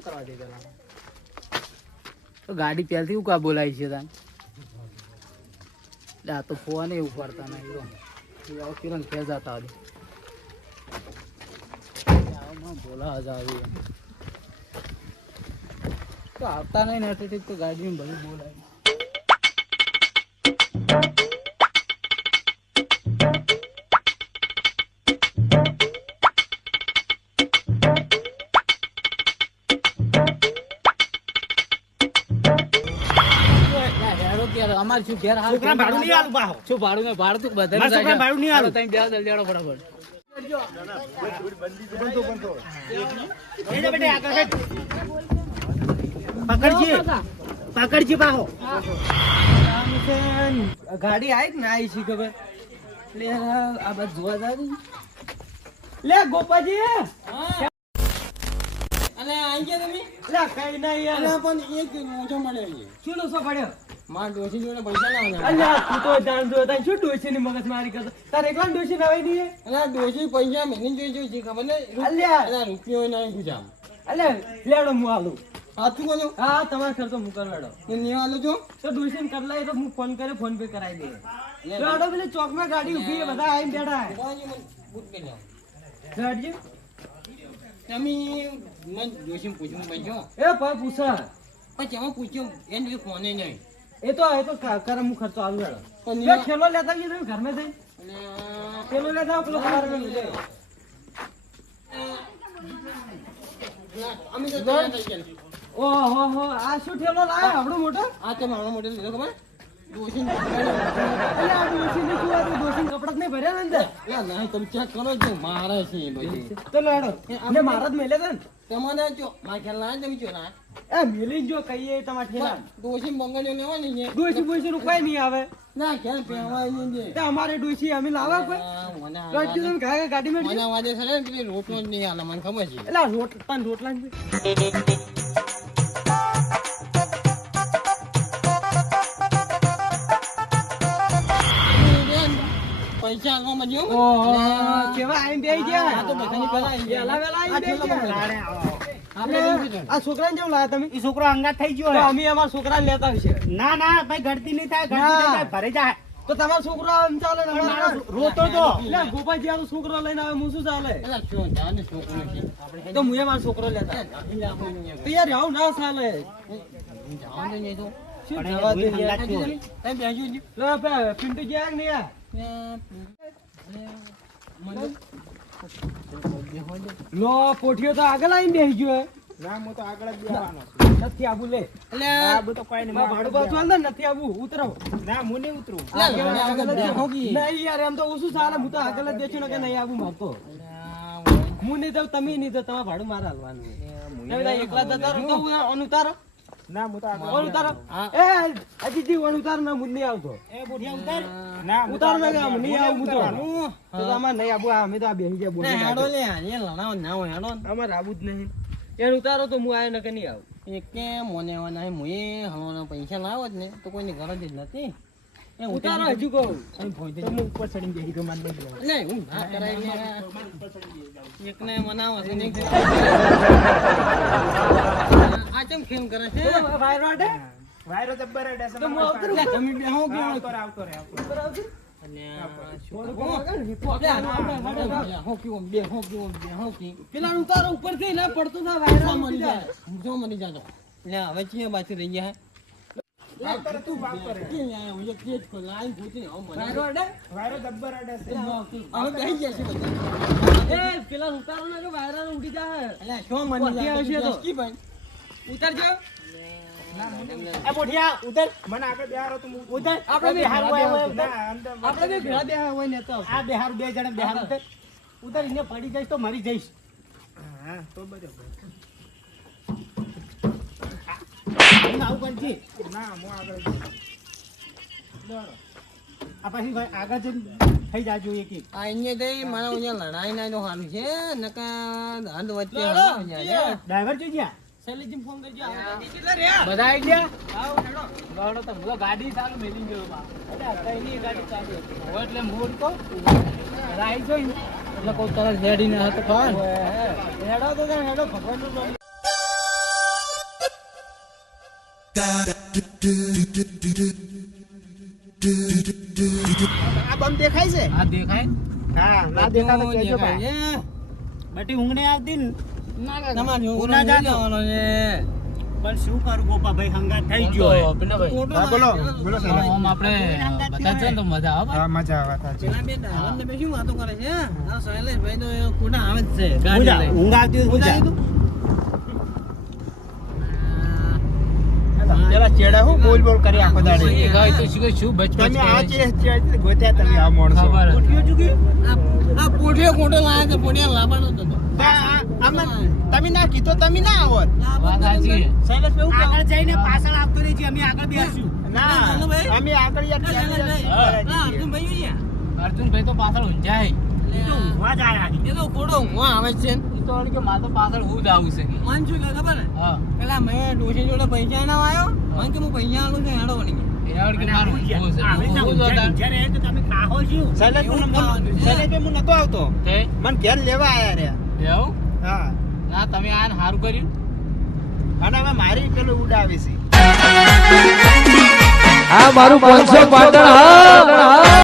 Phone કરવા દે પેલા તો ગાડી પહેલથી હું કા બોલાય છે તાન આ તો ફોન એ ઉપાડતા નહીં આવો કિરણ કે જતા હોય બોલા આવી તો આવતા નહીં ને એટલે તો ગાડીમાં બધું બોલાય અમાર શું ઘેર હાલ છોકરા ભાડું નહીં આલું બાહો શું ભાડું ને ભાડું તો બધા મારા છોકરા ભાડું નહીં આલું તઈ બે જલ્દી ફટાફટ પકડજી બાહો ગાડી આવી ને આવી છે ખબર લે આ બાદ જોવા જાય લે ગોપાજી અલે આઈ ગયા તમે લે કઈ નહીં યાર પણ એક મોજો મળે શું લોસો પડ્યો માર ડોશી જોડે પૈસા લાવવાના અલ્યા તું તો જાણતો હતા શું ડોશી ની મગજ મારી કરતો તાર એકલા ડોશી નવાઈ દીએ અલ્યા ડોશી પૈસા મેની જોઈ છે ખબર ને અલ્યા અલ્યા રૂપિયો નહીં ગુજામ અલ્યા લેડો હું આલું સાચું બોલો હા તમારો ખર્ચો હું કરવાડો ને નહીં આલો જો તો ડોશી ને કરલાય તો હું ફોન કરે ફોન પે કરાવી દે લેડો પેલે ચોક માં ગાડી ઊભી છે બધા આઈને બેઠા બુટ પે લે ગાડી તમે મન ડોશી પૂછું પૈસો એ પર પૂછા પછી એમાં પૂછ્યું એને ફોન નહીં એ તો કરે હું ખર્ચો આલુ હેડો પણ ખેલો લેતા ગયો તમે ઘર માં જઈ ખેલો લેતા પેલો કાર માં લે અમે તો તૈયાર થઈ ગયા ઓહો હો આ શું ઠેલો લાયો આવડો મોટો આ તે મારો મોટો લીધો ખબર દોશી ને અલ્યા દોશી ને શું આ દોશી કપડા નહીં ભર્યા ને અંદર યા નહીં તમે ચેક કરો જો મારે છે એ બધી તો લાડો અને મારા જ મેલે છે ને તમને જો માર ખ્યાલ ના તમે જો ના એ મેલી જો કહીએ તમાર ઠેલા દોશી બંગડીઓ લેવાની છે દોશી બોશી નું કોઈ નહીં આવે ના ક્યાં પહેવાય નહીં જે તે અમારે દોશી અમે લાવા કોઈ ગાડી તમે કાય ગાડી માં મને વાજે છે ને કે રોટલો જ નહીં આલે મને ખબર છે એલા રોટલા પૈસા આલવા મજો ઓહો કેવા આઈ બેઈ ગયા આ તો બધાની પેલા વેલા આઈ બેઈ ગયા આ છોકરાને જેવું લાયા તમે ઈ છોકરો અંગાત થઈ ગયો તો અમે અમાર છોકરાને લેતા હશે ના ના ભાઈ ગળતી નહીં થાય ગળતી થાય ભરે જાય તો તમારો છોકરો આમ ચાલે ને રોતો તો લે ગોપાજી આ છોકરો લઈને આવે હું શું ચાલે એલા શું જાને છોકરો છે આપણે તો મુએ મારો છોકરો લેતા તો યાર આવ ના ચાલે જાવ નહીં તો શું જવા દે યાર તમે બેજો લે બે પિંટુ ગયા ને યાર લો પોઠિયો તો આગળ આવીને બેસી ગયો ના હું તો આગળ જ બેસવાનો નથી આબુ લે એટલે આબુ તો કોઈ નહીં ભાડું બાજુ હાલ નથી આબુ ઉતરો ના હું નહીં ઉતરું આગળ બેહોગી નહીં યાર એમ તો ઓછું ચાલે હું તો આગળ જ બેઠું કે નહીં આબુ મારતો હું નહીં તો તમે નહીં તો તમારે ભાડું મારે હાલવાનું તમે એકલા જતા રહો તો અનુતારો ના હું તો આગળ ઉતારો એ અજીજી વણ ઉતાર ના મુદ નહીં આવતો એ બોઠિયા ઉતાર ના ઉતાર ના ગામ નહીં આવું તો અમાર નહીં આબુ અમે તો આ બેહી ગયા બોલ હેડો લે એ લણાવ ના હોય હેડો અમાર આબુ જ નહીં એને ઉતારો તો હું આય ન કે નહીં આવું એ કે મોને વાના મુએ હળવાના પૈસા લાવો જ ને તો કોઈની ગરજ જ નથી એ ઉતારો હજુ કહું અને ભોંતે હું ઉપર ચડીને બેહી ગયો માન નહીં હું ના કરાય ને એકને મનાવો છે નહીં આ કેમ ખેમ કરે છે વાયરો અડે વાયરો જબ્બર અડે છે તો હું આવતો તમે બેહો કે આવતો રે અને છોડ કો હો કે બે હો કે પેલા ઉતારો ઉપર થી ના પડતો ના વાયરો મરી જાય જો મરી જાતો લે હવે ચીએ બાકી રહી ગયા તું બાપ કરે કે હું એક તેજ કો લાઈ ગોતી આવ મને વાયરો જબ્બર અડે છે હવે બેહી ગયા છે બધા એ પેલા ઉતારો ના કે વાયરો ઉડી જાય એટલે શું મરી જાય છે તો કી ભાઈ ઉતર જાવ એ મોઢિયા ઉતર મને આગળ બેહારો તો ઉતર આપણે બેહાર હોય આપણે બે ભેળા બેહાર હોય ને તો આ બેહાર બે જણા બેહાર ઉતર ઇને પડી જઈશ તો મરી જઈશ હા તો બરાબર ના આવું કંઈ ના હું આગળ આ પછી ભાઈ આગળ જઈને થઈ જાય જોઈએ કે આ અહીંયા દઈ મારા અહીંયા લડાઈ ના નો હાલ છે નકા હંદ વચ્ચે ડ્રાઈવર જોઈ ગયા સેલેજી ફોન કરજો કેટલા રે બધા આવી ગયા આવ હેડો ગાડો તો હું ગાડી ચાલુ મેલી ગયો બા અરે કઈની ગાડી ચાલુ હવે એટલે મોડ તો રાઈ જોઈ એટલે કોઈ તરત રેડી ન હતો કોણ હેડો તો હેડો ભગવાનનું આ બમ દેખાય છે? આ દેખાય? હા, ના દેખાય તો કહેજો ભાઈ. બટી ઊંઘ નહીં આવતી ને? તમારે ઊંઘ ના જવાનો છે. પણ શું કરું ગોપા ભાઈ, હંગાત થઈ ગયો હે. હા, બોલો બોલો સાહેબ. આમ આપણે બધા છે ને તો મજા આવે. હા, મજા આવે. પેલા બે ડાયરાને બે શું વાતો કરે છે? આ શૈલેષભાઈ તો એ ખોટા આવે જ છે. ગાડી લઈને. ઊંઘ આવતી હોય ઊંઘ તો પેલા ચેડા હું બોલ બોલ કરી આખો દાડે. એ ગાય તો શું બચપન તમે આ ચેડ ગોત્યા તમે આ માણસો. ખબર હતી. પોઠિયો ચૂકી? આ પોઠિયો ખોટો લાયા છે. પોઠિયા લાવવાનો જ હતો. તમે ના કીધો તમે ના આવત. વાત સાચી છે. શૈલેષભાઈ હું આગળ જઈને પાછળ આવતો રહેજે. અમે આગળ બેસીશું. ના અમે આગળ અર્જુનભાઈ અર્જુનભાઈ તો પાછળ ઊંઝાય. એ તો ખોટો ઊંઘવા આવે છે. એ તો વળી કે મારે તો પાછળ હું જ આવું છે કે. મન શું કે ખબર ને? હા. પેલા મેં ડોશી જોડે પૈસા ના આવ્યો. મને કે હું પૈસા આલું છું હેડો વળી ગયા. એ વળી કે મારું ઊંઘવું છે. ઊંઘવું જ હતા. શૈલેષભાઈ હું નતો આવતો. તે? મને ઘેર લેવા આયા રે. એવું? હા, ના તમે આને સારું કર્યું. અને હવે મારી પેલું ઉડાવે છે. આ મારું 500 પાટણ હા